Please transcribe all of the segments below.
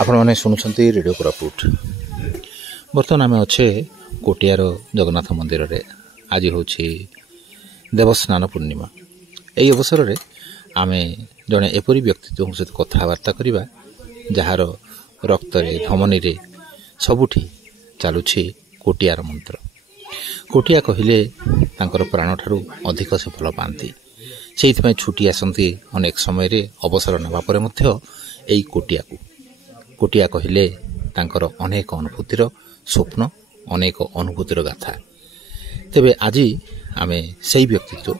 आपण मैंने शुणुंट रेडियो कोरापुट। बर्तमान आम अच्छे कोटियार जगन्नाथ मंदिर रे। आज हूँ देवस्नान पूर्णिमा। यही अवसर में आम जड़े एपरी व्यक्तित्व सहित कथबार्ता करवा जार रक्त धमनी रे सबुठी चलुछि कोटियार मंत्र। कोटिया कहले प्राण ठारू अधिक से भल पाती से छुट्टी आसती अनेक समय रे अवसर नापर कोटिया को कोटिया कहले अनेक अनुभूतिर स्वप्न अनेक अनुभूतिर गाथा। तेबे आज आमे सही व्यक्तित्व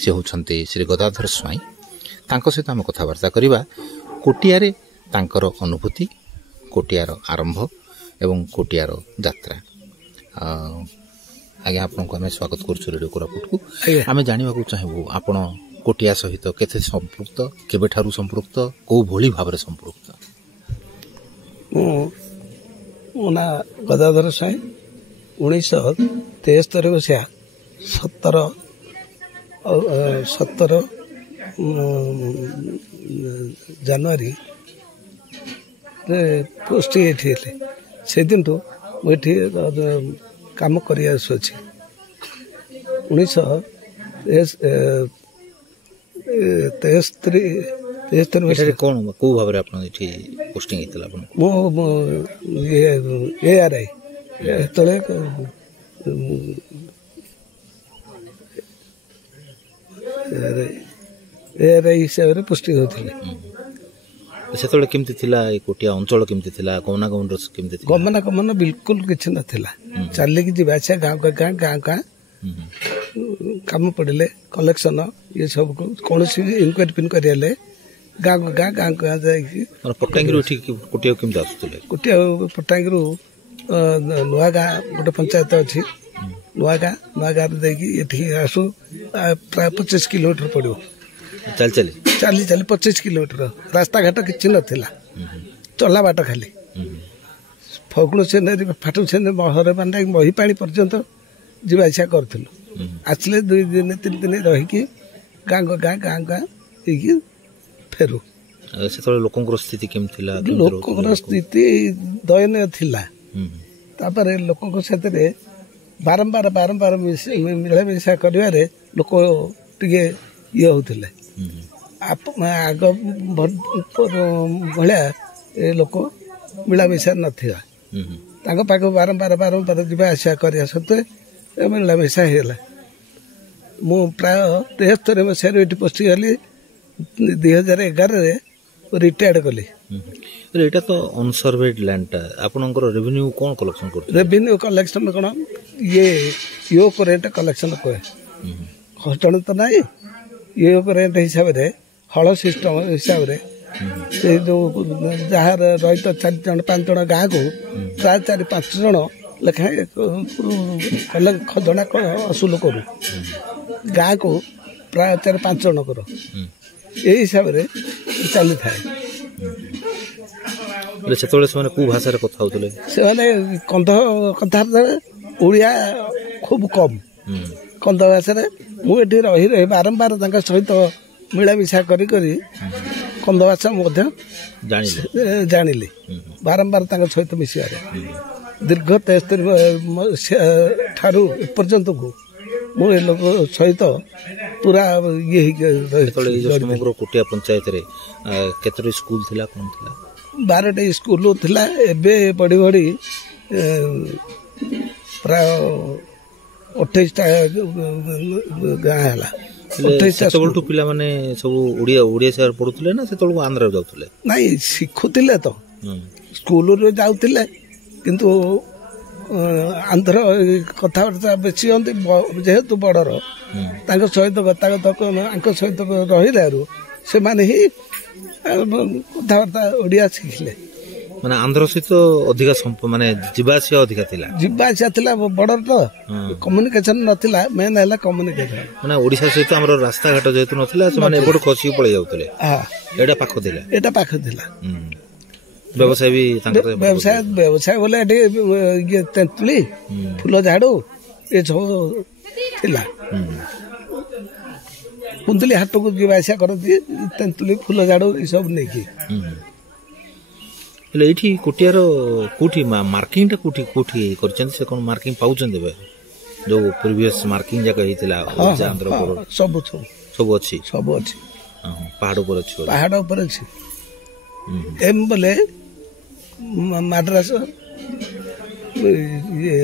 से होछन्ते श्री गदाधर स्वाई सहित आम कथबार्ता करवा कोटियारे तांकर अनुभूति कोटियार आरंभ एवं कोटियार यात्रा। आगे आपको आम स्वागत करुँ रेडियो कोरापुट को। आम जानवा चाहबू आपण कोटिया सहित केते संपृक्त केबे ठारू संपृक्त को भली भाव संपृक्त। मो ना गदाधर स्वाई 1973 मसीहा 17 जनवरी पोस्ट ये से दिन तो मुझे काम कर 1973 कौन को भाव पोस्टिंग ARI ARI हिसाब से पोस्टिंग होती से केमती थिला कोटिया अंचल केमती थिला गमनागमन केमती थिला। गमनागमन बिल्कुल किसी नथिला चलिकी जावास गाँव का गाँव गाँव काम पड़े कलेक्शन ये सब कौन इनक्वारी फिनक्वारी गाँव गाँव गाँव गाँव जा कोटिया केमती आसुले। कोटिया पट्टांगी नुआ गाँ गोटे पंचायत अच्छी नुआ गाँव ये आसू प्राय 25 किलोमीटर पड़ो चली 25 किलोमीटर रास्ता घाट किसी नथिला चला बाट खाली फगुण सेनेरी फाटू सेने हरे बांधा मही पानी पर्यंत जावास करूँ। आसले 2 दिन 3 दिन रहीकि गाँव गाँव गाँव गाँव फेरू। से लोकंर स्थिति केमती लोकंर स्थिति दयनीय थिला। तापर लोक साथ बारंबार मिलामिशा कर लोक टे ये होते आग भाया लोक मिलामिशा नाक पाख बारंबार जा आसा कर सत्वे मिलामिशा होगा। मु प्राय 73 मसीह ये पोस्टिंग गली 2011 रिटायर्ड कली। एटा तो अनसर्वेड लैंड आपनकर रेवेन्यू कौन कलेक्शन कर रेवेन्यू कलेक्शन कौन ये योक रेंट कलेक्शन कहे हस्टन तो ना योक रेंट हिसाब से हल सिस्टम हिसाब से जो जार रही 4 जन 5 जन गाँव को प्राय 4-5 जन लेखाएं खजना असुल करूँ गाँव को प्राय 4-5 जन कर यही हिसाब से चली थाए। से भाषा कथा होते से कथा ओडिया खूब कम कंध भाषा मुझे रही बारंबार सहित मिलामिशा करी कंध भाषा जानिली बारंबार सहित मिसारे दीर्घ 73 ठारू एपर्यंत को मुझे लोक सहित पूरा ये समग्र कोटिया पंचायत रे केतरे स्कूल थिला कोन थिला 12टा स्कूल थिला एबे बड़ी बड़ी प्राय 28टा गाँ है 28 पिला माने सब ओडिया से पढुतले ना से तळको आंध्र जाउतले नहीं शिखुतिले तो स्कूल रे जाउतिले किंतु आंध्र कथबार्ता बेसी हमें जेहेतु बड़र सहित गतागत सहित रही से ही कथबार्ता ओडिया शिखिले माने आंध्र सहित अधिक माने जीवासिया अधिक थिला जीवासिया थिला बड़र तो कम्युनिकेशन नथिला मेन हैला कम्युनिकेशन माने ओडिसा सहित हमरो रास्ता घाट जेतु नथिला से माने एबड खसी पळे जाउतले हां एटा पाख थिला व्यवसाय भी व्यवसाय बोले ये तेंतुली फूल झाड़ू ये सब थिला कुंतली हाट को जीवासा करती तेंतुली फूल झाड़ू ये सब नहीं की ହେଲେ ଏଇଠି କୋଟିଆର କୋଉଠି ମାର୍କିଂଟା କୋଉଠି କୋଉଠି କରିଛନ୍ତି ସେ କ'ଣ ମାର୍କିଂ ପାଉଛନ୍ତି ଏବେ ଯୋଉ ପ୍ରିଭିୟସ୍ ମାର୍କିଂ ଯାକ ହେଇଥିଲା ଆନ୍ଧ୍ର ସବୁ ସବୁ ଅଛି ସବୁ ଅଛି ପାହାଡ଼ ଉପରେ ଅଛି ପାହାଡ଼ ଉପରେ ଅଛି ଏମ୍ ବୋଲେ ମାଡ୍ରାସ ଇଏ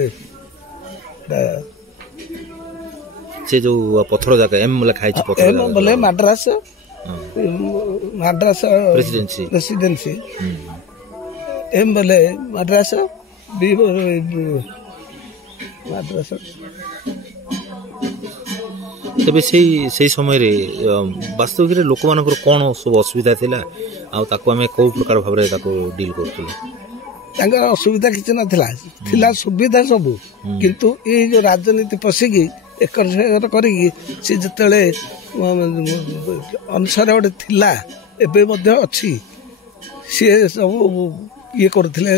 ସେ ଯୋଉ ପଥର ଯାକ ଏମ୍ ଲେଖା ହେଇଛି ପଥର ଏମ୍ ବୋଲେ ମାଡ୍ରାସ ପ୍ରେସିଡେନ୍ସି ଏମ୍ ବୋଲେ ମାଡ୍ରାସ ମାଡ୍ରାସ ତେବେ ସେଇ ସମୟରେ ବାସ୍ତବିକରେ ଲୋକମାନଙ୍କର କ'ଣ ସବୁ ଅସୁବିଧା ଥିଲା ଆଉ ତାକୁ ଆମେ କୋଉ ପ୍ରକାର ଭାବରେ ତାକୁ ଡିଲ୍ କରୁଥିଲୁ ତାଙ୍କର ଅସୁବିଧା କିଛି ନଥିଲା ଥିଲା ସୁବିଧା ସବୁ କିନ୍ତୁ ଏଇ ଯୋଉ ରାଜନୀତି ପଶିକି ଏକର ସେକର କରିକି ସେ ଯେତେବେଳେ ଅନୁସାରେ ଗୋଟେ ଥିଲା ଏବେ ମଧ୍ୟ ଅଛି ସିଏ ସବୁ ଇଏ କରୁଥିଲେ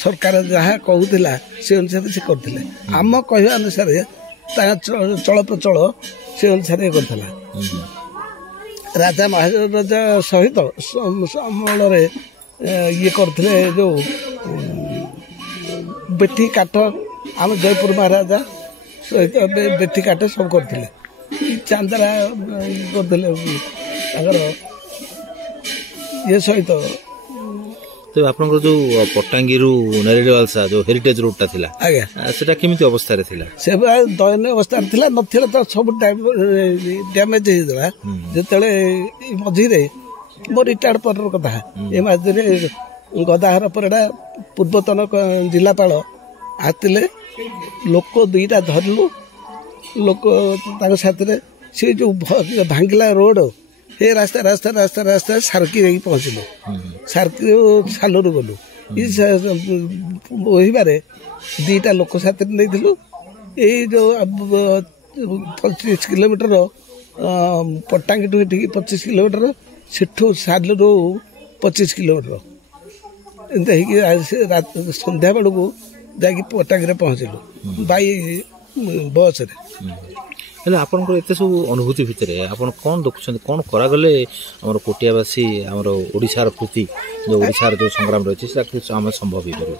ସରକାର ଯାହା କହୁଥିଲା ସେ ଅନୁସାରେ ସେ କରୁଥିଲେ ଆମ କହିବା ଅନୁସାରେ ତାଙ୍କ ଚଳପ୍ରଚଳ ସେ ଅନୁସାରେ ଇଏ କରୁଥିଲା ରାଜା ମହାରାଜା ସହିତ ଅମଳରେ ଇଏ କରୁଥିଲେ ଯୋଉ ବେଠି କାଠ ଆମ ଜୟପୁର ମହାରାଜା ସହିତ ବେଠି କାଠ ସବୁ କରୁଥିଲେ ଚାନ୍ଦରା କରୁଥିଲେ ତାଙ୍କର ଇଏ ସହିତ ତେବେ ଆପଣଙ୍କର ଯୋଉ ପଟ୍ଟାଙ୍ଗୀରୁ ନେରେଡିୱାଲସା ଯୋଉ ହେରିଟେଜ ରୋଡଟା ଥିଲା ଆଜ୍ଞା ସେଟା କେମିତି ଅବସ୍ଥାରେ ଥିଲା ସେ ଦୟନୀୟ ଅବସ୍ଥାରେ ଥିଲା ନଥିଲା ତ ସବୁ ଡ୍ୟାମେଜ ହେଇଥିଲା ଯେତେବେଳେ ମଝିରେ ମୋ ରିଟାୟାର୍ଡ ପରର କଥା ଏ ମଝିରେ ଗଦାହର ପରିଡ଼ା ପୂର୍ବତନ ଜିଲ୍ଲାପାଳ ଆସିଥିଲେ ଲୋକ ଦୁଇଟା ଧରିଲୁ ଲୋକ ତାଙ୍କ ସାଥିରେ ସେ ଯୋଉ ଭାଙ୍ଗିଲା ରୋଡ ଏ ରାସ୍ତା ସାର୍କି ଯାଇକି ପହଞ୍ଚିଲୁ ସାର୍କି ସାଲରୁ ଗଲୁ ବୋହିବାରେ ଦିଟା ଲୋକ ସାଥିରେ ନେଇଥିଲୁ ଏଇ ଯୋଉ 25 କିଲୋମିଟର ପଟ୍ଟାଙ୍ଗୀଠୁ ଏଠିକି 25 କିଲୋମିଟର ସେଠୁ ସାଲରୁ 25 କିଲୋମିଟର ଏମିତି ହେଇକି ସନ୍ଧ୍ୟା ବେଳକୁ ଯାଇକି ପଟ୍ଟାଙ୍ଗୀରେ ପହଞ୍ଚିଲୁ ବାଇ ବସରେ ହେଲେ ଆପଣଙ୍କର ଏତେ ସବୁ ଅନୁଭୂତି ଭିତରେ ଆପଣ କ'ଣ ଦେଖୁଛନ୍ତି କ'ଣ କରାଗଲେ ଆମର କୋଟିଆବାସୀ ଆମର ଓଡ଼ିଶାର ପ୍ରତି ଯେଉଁ ଓଡ଼ିଶାର ଯେଉଁ ସଂଗ୍ରାମ ରହିଛି ସେଟା ଆମେ ସମ୍ଭବ ହେଇପାରିବ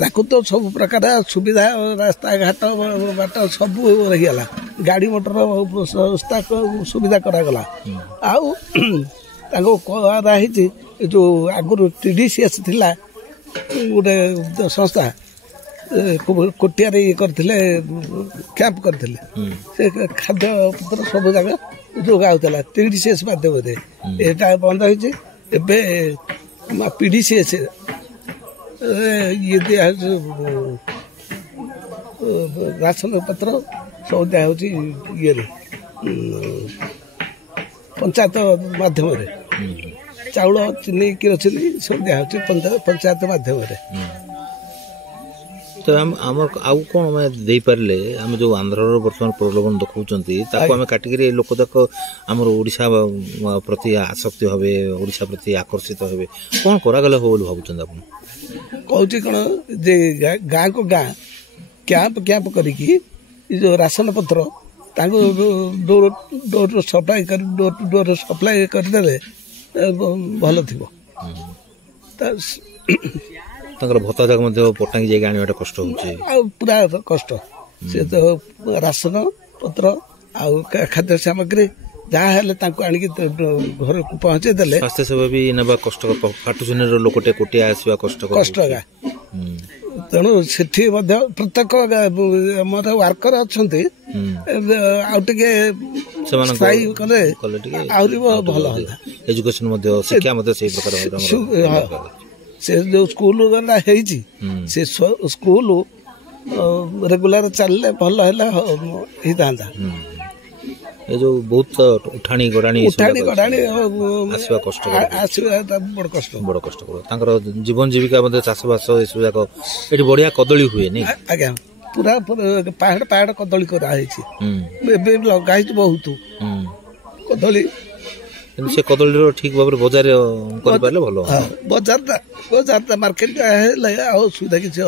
ତାକୁ ତ ସବୁ ପ୍ରକାର ସୁବିଧା ରାସ୍ତାଘାଟ ବାଟ ସବୁ ରହିଗଲା ଗାଡ଼ି ମଟର ସୁବିଧା କରାଗଲା ଆଉ ତାଙ୍କୁ କରାହେଇଛି ଯେଉଁ ଆଗରୁ TDCS ଥିଲା ଗୋଟେ ସଂସ୍ଥା କୋଟିଆରେ ଇଏ କରିଥିଲେ କ୍ୟାମ୍ପ କରିଥିଲେ ସେ ଖାଦ୍ୟ ପତ୍ର ସବୁ ଜାଗା ଯୋଗାଉଥିଲା TDCS ମାଧ୍ୟମରେ ଏଟା ବନ୍ଦ ହେଇଛି ଏବେ PDCS ଇଏ ଦିଆହେଉଛି ରାସନ ପତ୍ର ସବୁ ଦିଆହେଉଛି ଇଏରେ ପଞ୍ଚାୟତ ମାଧ୍ୟମରେ ଚାଉଳ ଚିନି କିରୋସିନି ସବୁ ଦିଆହେଉଛି ପଞ୍ଚାୟତ ମାଧ୍ୟମରେ ତ ଆମର ଆଉ କ'ଣ ଆମେ ଦେଇପାରିଲେ ଆମେ ଯେଉଁ ଆନ୍ଧ୍ରର ବର୍ତ୍ତମାନ ପ୍ରଲୋଭନ ଦେଖାଉଛନ୍ତି ତାକୁ ଆମେ କାଟିକିରି ଲୋକ ଯାକ ଆମର ଓଡ଼ିଶା ପ୍ରତି ଆସକ୍ତି ହେବେ ଓଡ଼ିଶା ପ୍ରତି ଆକର୍ଷିତ ହେବେ କ'ଣ କରାଗଲେ ହବ ବୋଲି ଭାବୁଛନ୍ତି ଆପଣ କହୁଛି କ'ଣ ଯେ ଗାଁକୁ ଗାଁ କ୍ୟାମ୍ପ କରିକି ଏ ଯେଉଁ ରାସନ ପତ୍ର ତାଙ୍କୁ ଡୋର ସପ୍ଲାଏ କରି ଡୋର ଟୁ ଡୋର ସପ୍ଲାଏ କରିଦେଲେ ଭଲ ଥିବ ତାଙ୍କର ଭତ୍ତା ଯାକ ମଧ୍ୟ ପଟ୍ଟାଙ୍ଗୀ ଯାଇକି ଆଣିବାଟା କଷ୍ଟ ହେଉଛି ଆଉ ପୁରା କଷ୍ଟ ସେ ତ ରାସନ ପତ୍ର ଆଉ ଖାଦ୍ୟ ସାମଗ୍ରୀ ଯାହା ହେଲେ ତାଙ୍କୁ ଆଣିକି ଘରକୁ ପହଞ୍ଚେଇ ଦେଲେ ସ୍ୱାସ୍ଥ୍ୟ ସେବା ବି ନେବା କଷ୍ଟ ପାଟୁଚୁନିର ଲୋକଟେ କୋଟିଆ ଆସିବା କଷ୍ଟ ତେଣୁ ସେଠି ମଧ୍ୟ ପ୍ରତ୍ୟେକ ଆମର ୱାର୍କର ଅଛନ୍ତି ଆଉ ଟିକେ ସ୍ଥାୟୀ କଲେ ଆହୁରି ଭଲ ହେଲା ଏଜୁକେସନ ମଧ୍ୟ ଶିକ୍ଷା ମଧ୍ୟ ସେଇ ପ୍ରକାର ସେ ଯୋଉ ସ୍କୁଲ ହେଇଛି ସେ ସ୍କୁଲ ରେଗୁଲାର ଚାଲିଲେ ଭଲ ହେଲେ ହେଇଥାନ୍ତା ଏ ଯୋଉ ବହୁତ ଉଠାଣି ଗଡ଼ାଣି ଆସିବା କଷ୍ଟ ବଡ଼ କଷ୍ଟ ତାଙ୍କର ଜୀବନ ଜୀବିକା ମଧ୍ୟ ଚାଷବାସ ଏସବୁ ଯାକ ଏଠି ବଢିଆ କଦଳୀ ହୁଏନି ଆଜ୍ଞା ପୁରା ପାହାଡ଼ କଦଳୀ କରାହେଇଛି ଏବେ ଲଗା ହେଇଛି ବହୁତ କଦଳୀ କିନ୍ତୁ ସେ କଦଳୀର ଠିକ ଭାବରେ ବଜାର କରିପାରିଲେ ଭଲ ବଜାରଟା ମାର୍କେଟ ହେଲେ ଆଉ ଅସୁବିଧା କିଛି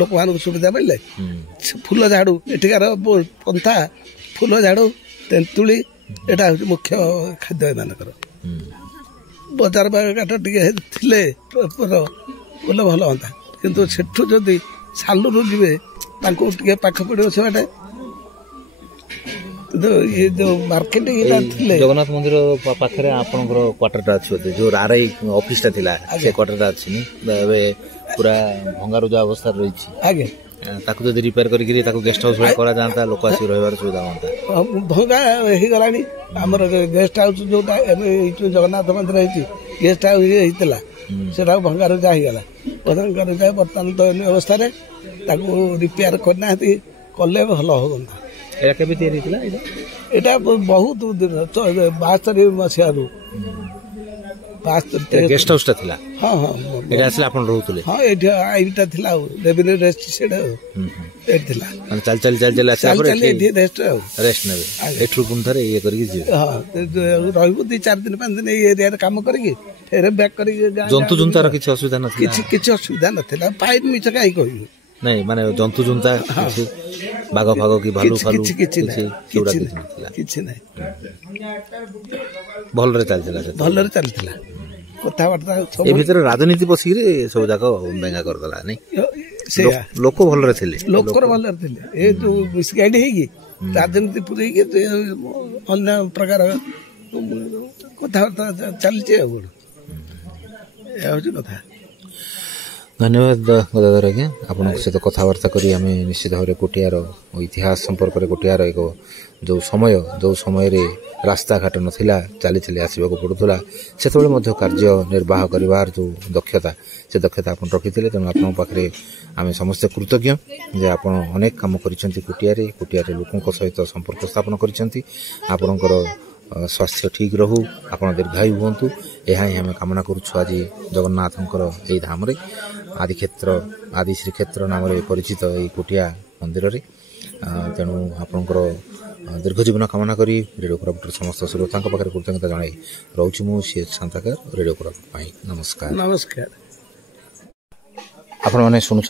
ଲୋକମାନଙ୍କୁ ସୁବିଧା ମିଳିଲେ ଫୁଲ ଝାଡୁ ଏଠିକାର ପନ୍ଥା ଫୁଲ ଝାଡୁ ତେନ୍ତୁଳି ଏଟା ହଉଛି ମୁଖ୍ୟ ଖାଦ୍ୟ ଏମାନଙ୍କର ବଜାର ଘାଟ ଟିକେ ଥିଲେ ବୋଲେ ଭଲ ହୁଅନ୍ତା କିନ୍ତୁ ସେଠୁ ଯଦି ସାଲୁରୁ ଯିବେ ତାଙ୍କୁ ଟିକେ ପାଖ ପଡ଼ିବ ସେବାଟେ କିନ୍ତୁ ଇଏ ଯୋଉ ମାର୍କେଟିଂ ଥିଲେ ଜଗନ୍ନାଥ ମନ୍ଦିର ପାଖରେ ଆପଣଙ୍କର କ୍ୱାର୍ଟରଟା ଅଛି ବୋଧେ ଯୋଉ ଆର୍ଆଇ ଅଫିସଟା ଥିଲା ସେ କ୍ୱାର୍ଟରଟା ଅଛି ଏବେ ପୁରା ଭଙ୍ଗାରୁଜା ଅବସ୍ଥାରେ ରହିଛି ଆଜ୍ଞା ତାକୁ ଯଦି ରିପେୟାର କରିକି ତାକୁ ଗେଷ୍ଟ ହାଉସ୍ ଭଳିଆ କରାଯାଆନ୍ତା ଲୋକ ଆସିକି ରହିବାର ସୁବିଧା ହୁଅନ୍ତା ଭଙ୍ଗା ହେଇଗଲାଣି ଆମର ଗେଷ୍ଟ ହାଉସ୍ ଯୋଉଟା ଏବେ ଜଗନ୍ନାଥ ମନ୍ଦିର ହେଇଛି ଗେଷ୍ଟ ହାଉସ୍ ହେଇଥିଲା ସେଟା ଭଙ୍ଗାରୁଜା ହେଇଗଲା ଭଙ୍ଗାରୁଜା ବର୍ତ୍ତମାନ ଦୟନୀୟ ଅବସ୍ଥାରେ ତାକୁ ରିପେୟାର କରିନାହାନ୍ତି କଲେ ଭଲ ହୁଅନ୍ତା ଏଇଟା କେବେ ତିଆରି ହେଇଥିଲା ଏଇଟା ବହୁତ ଦିନ 72 ମସିହାରୁ ଗେଷ୍ଟ ହାଉସ୍ ଟା ଥିଲା ହଁ ହଁ ଏଇଟା ଆସିଲେ ଆପଣ ରହୁଥିଲେ ହଁ ଏଇଠି ଆଇଟା ଥିଲା ଆଉ ରେଭିନ୍ୟୁ ରେଷ୍ଟ ସେଇଟା ଏଇଠି ଥିଲା ଚାଲି ଚାଲି ଚାଲି ଚାଲି ଆସିଲା ପରେ ଏଠି ରେଷ୍ଟ ଆଉ ରେଷ୍ଟ ନେବେ ଏଠୁ ପୁଣି ଥରେ ଇଏ କରିକି ଯିବେ ହଁ ରହିବୁ 2-4 ଦିନ 5 ଦିନ ଏଇ ଏରିଆରେ କାମ କରିକି ଫେରେ ବ୍ୟାକ୍ କରିକି ଜନ୍ତୁ ଜୁନ୍ତାର କିଛି ଅସୁବିଧା ନଥିଲା କିଛି ଅସୁବିଧା ନଥିଲା ଫାଇନ୍ ମିଛ କାହିଁ କହିବୁ ନାଇଁ ମାନେ ଜନ୍ତୁ ଜୁନ୍ତା କିଛି ବାଘ ଫାଗ କି ଭାଲୁ ଫାଲୁ କିଛି ନାହିଁ ଭଲରେ ଚାଲିଥିଲା କଥାବାର୍ତ୍ତା ଏ ଭିତରେ ରାଜନୀତି ପଶିକିରି ସବୁ ଯାକ ବେଙ୍ଗା କରିଦେଲା ନାଇଁ ଲୋକ ଭଲରେ ଥିଲେ ଲୋକର ଭଲରେ ଥିଲେ ଏ ଯୋଉ ମିସଗାଇଡ୍ ହେଇକି ରାଜନୀତି ପୁରେଇକି ଅନ୍ୟ ପ୍ରକାର କଥାବାର୍ତ୍ତା ଚାଲିଛି ଆଉ କଣ ଏହା ହଉଛି କଥା ଧନ୍ୟବାଦ ଗଦାଧର ଆଜ୍ଞା ଆପଣଙ୍କ ସହିତ କଥାବାର୍ତ୍ତା କରି ଆମେ ନିଶ୍ଚିତ ଭାବରେ କୋଟିଆର ଇତିହାସ ସମ୍ପର୍କରେ କୋଟିଆର ଏକ ଯେଉଁ ସମୟରେ ରାସ୍ତାଘାଟ ନଥିଲା ଚାଲି ଚାଲି ଆସିବାକୁ ପଡ଼ୁଥିଲା ସେତେବେଳେ ମଧ୍ୟ କାର୍ଯ୍ୟ ନିର୍ବାହ କରିବାର ଯେଉଁ ଦକ୍ଷତା ସେ ଦକ୍ଷତା ଆପଣ ରଖିଥିଲେ ତେଣୁ ଆପଣଙ୍କ ପାଖରେ ଆମେ ସମସ୍ତେ କୃତଜ୍ଞ ଯେ ଆପଣ ଅନେକ କାମ କରିଛନ୍ତି କୋଟିଆରେ ଲୋକଙ୍କ ସହିତ ସମ୍ପର୍କ ସ୍ଥାପନ କରିଛନ୍ତି ଆପଣଙ୍କର ସ୍ୱାସ୍ଥ୍ୟ ଠିକ୍ ରହୁ ଆପଣ ଦୀର୍ଘାୟୁ ହୁଅନ୍ତୁ ଏହା ହିଁ ଆମେ କାମନା କରୁଛୁ ଆଜି ଜଗନ୍ନାଥଙ୍କର ଏହି ଧାମରେ ଆଦି ଶ୍ରୀକ୍ଷେତ୍ର ନାମରେ ପରିଚିତ ଏହି କୋଟିଆ ମନ୍ଦିରରେ ତେଣୁ ଆପଣଙ୍କର ଦୀର୍ଘ ଜୀବନ କାମନା କରି ରେଡ଼ିଓ କୋରାପୁଟର ସମସ୍ତ ଶ୍ରୋତାଙ୍କ ପାଖରେ କୃତଜ୍ଞତା ଜଣାଇ ରହୁଛି ମୁଁ ସିଏଚ୍ ଶାନ୍ତାକାର ରେଡ଼ିଓ କୋରାପୁଟ ପାଇଁ ନମସ୍କାର ନମସ୍କାର ଆପଣମାନେ ଶୁଣୁଛନ୍ତି